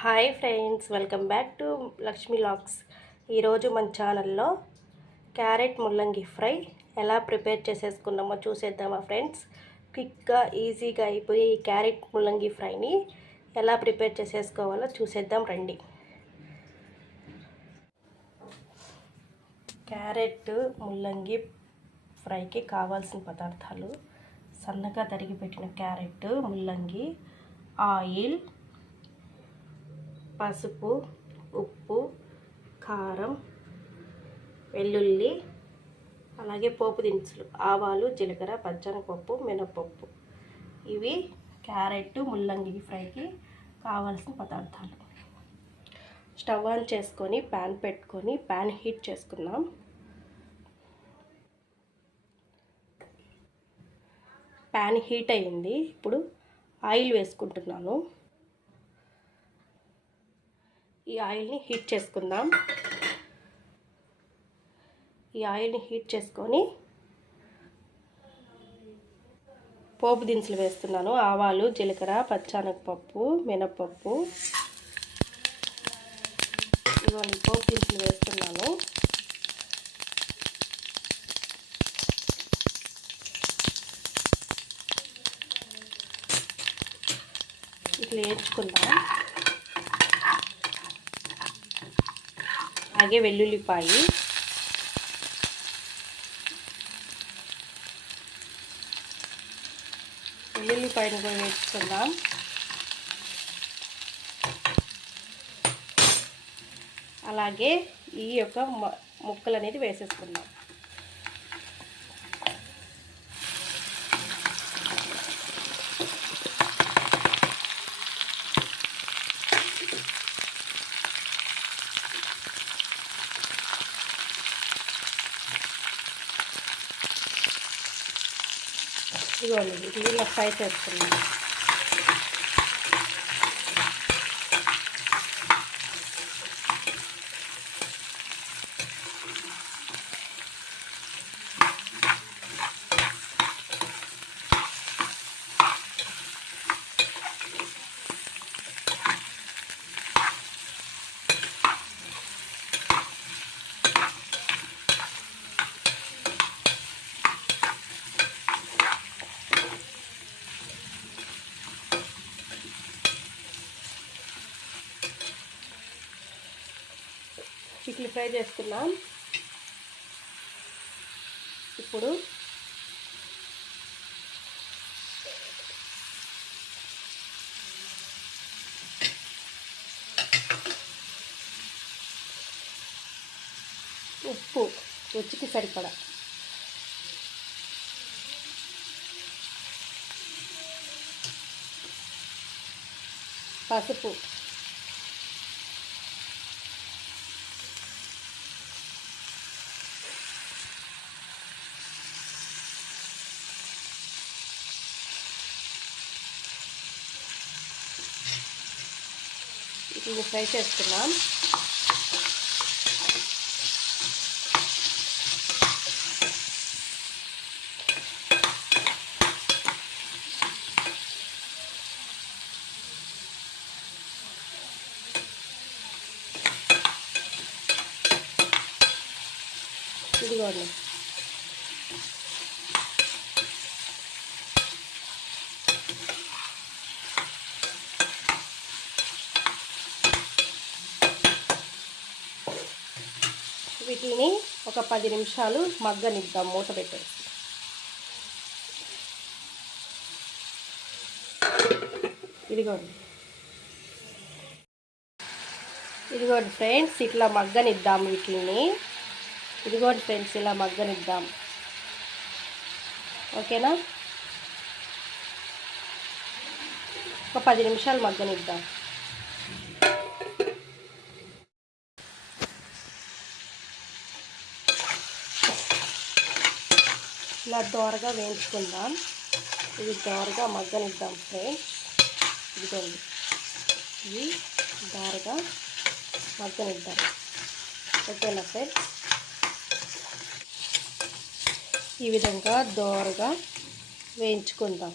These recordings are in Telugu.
Hi friends, welcome back to Lakshmi vlogs. ఈరోజు మన ఛానల్లో క్యారెట్ ముల్లంగి ఫ్రై ఎలా ప్రిపేర్ చేసేసుకున్నామో చూసేద్దామా ఫ్రెండ్స్. క్విక్గా ఈజీగా అయిపోయి ఈ క్యారెట్ ముల్లంగి ఫ్రైని ఎలా ప్రిపేర్ చేసేసుకోవాలో చూసేద్దాం రండి. క్యారెట్ ముల్లంగి ఫ్రైకి కావాల్సిన పదార్థాలు: సన్నగా తరిగి పెట్టిన క్యారెట్, ముల్లంగి, ఆయిల్, పసుపు, ఉప్పు, కారం, వెల్లుల్లి, అలాగే పోపు దినుసులు, ఆవాలు, జీలకర్ర, పచ్చనపప్పు, మినపప్పు. ఇవి క్యారెట్ ముల్లంగి ఫ్రైకి కావాల్సిన పదార్థాలు. స్టవ్ ఆన్ చేసుకొని ప్యాన్ పెట్టుకొని ప్యాన్ హీట్ చేసుకుందాం. ప్యాన్ హీట్ అయ్యింది. ఇప్పుడు ఆయిల్ వేసుకుంటున్నాను. ఈ ఆయిల్ని హీట్ చేసుకుందాం. ఈ ఆయిల్ని హీట్ చేసుకొని పోపు దినుసులు వేస్తున్నాను. ఆవాలు, జీలకర్ర, పచ్చనపప్పు, మినపప్పు. ఇవన్నీ పోపు దినుసులు వేస్తున్నాను. ఇట్లా వేయించుకుందాం. అలాగే వెల్లుల్లిపాయి, వెల్లుల్లిపాయను కూడా వేసుకుందాం. అలాగే ఈ యొక్క ముక్కలు అనేది వేసేసుకుందాం. ఇదిగోండి, ఇలా ఫ్రై చేసుకున్నాం. ఇట్లా ఫ్రై చేసుకున్నాం. ఇప్పుడు ఉప్పు రుచికి సరిపడా, పసుపు, ఇది ఫ్రై చేసుకున్నాం. ఇదిగోండి, వీటిని ఒక 10 నిమిషాలు మగ్గనిద్దాం మూత పెట్టేసి. ఇదిగోండి ఇదిగోండి ఫ్రెండ్స్, ఇట్లా మగ్గనిద్దాం వీటిని. ఇదిగోండి ఫ్రెండ్స్, ఇలా మగ్గనిద్దాం. ఓకేనా? ఒక 10 నిమిషాలు మగ్గనిద్దాం. ఇలా దోరగా వేయించుకుందాం. ఇది దోరగా మగ్గనిద్దాం ఫ్రెండ్స్. ఇదిగోండి, ఇది దోరగా మగ్గనిద్దాం. ఓకేనా ఫ్రెండ్స్? ఈ విధంగా దోరగా వేయించుకుందాం.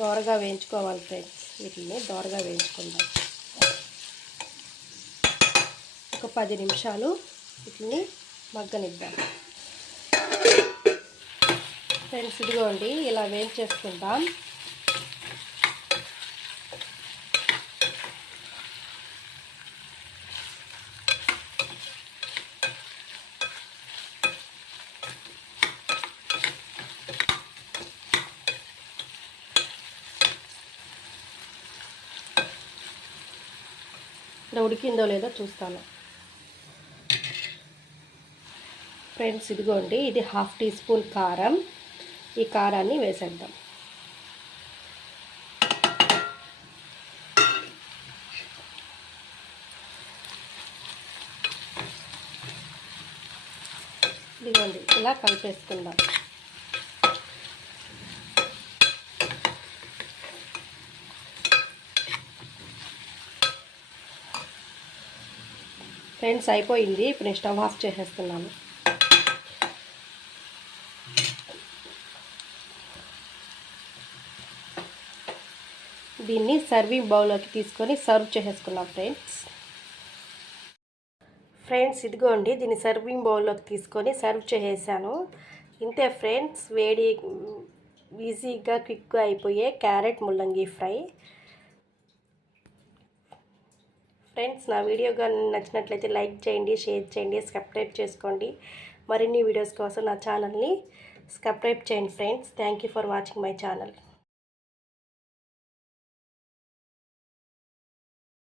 దోరగా వేయించుకోవాలి ఫ్రెండ్స్. వీటిని దోరగా వేయించుకుందాం. ఒక 10 నిమిషాలు వీటిని మగ్గనిద్దాం ఫ్రెండ్స్. ఇదిగోండి ఇలా వేయించేసుకుందాం. ఇక్కడ ఉడికిందో లేదో చూస్తాను ఫ్రెండ్స్. ఇదిగోండి ఇది 1/2 టీ స్పూన్ కారం. ఈ కారాన్ని వేసేద్దాం. ఇదిగోండి ఇలా కలిపేసుకుందాం. ఫ్రెండ్స్ అయిపోయింది. ఇప్పుడు నేను స్టవ్ ఆఫ్ చేసేస్తున్నాను. దీన్ని సర్వింగ్ బౌల్లోకి తీసుకొని సర్వ్ చేసేసుకున్నాం ఫ్రెండ్స్. ఇదిగోండి దీన్ని సర్వింగ్ బౌల్లోకి తీసుకొని సర్వ్ చేసేసాను. ఇంతే ఫ్రెండ్స్, వేడి ఈజీగా క్విక్గా అయిపోయే క్యారెట్ ముల్లంగి ఫ్రై. ఫ్రెండ్స్ నా వీడియో కానీ నచ్చినట్లయితే లైక్ చేయండి, షేర్ చేయండి, సబ్స్క్రైబ్ చేసుకోండి. మరిన్ని వీడియోస్ కోసం నా ఛానల్ని సబ్స్క్రైబ్ చేయండి friends. Thank you for watching my channel.